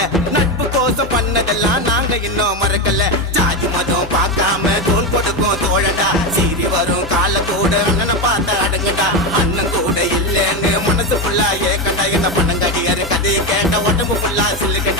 மறக்கல நட்பு கோசம் பண்ணதெல்லாம் நாங்க இன்னும் மறக்கல ஜாதி மதம் பார்க்காம தோல் கொடுக்கும் தோழடா சீறி வரும் கால கூட அண்ணனை பார்த்த அடங்குடா அண்ணன் கூட இல்லைன்னு மனசு ஃபுல்லா ஏக்கண்டா என்ன பணங்கடியாரு கதையை கேட்ட உடம்பு ஃபுல்லா சில்லுக்கண்டா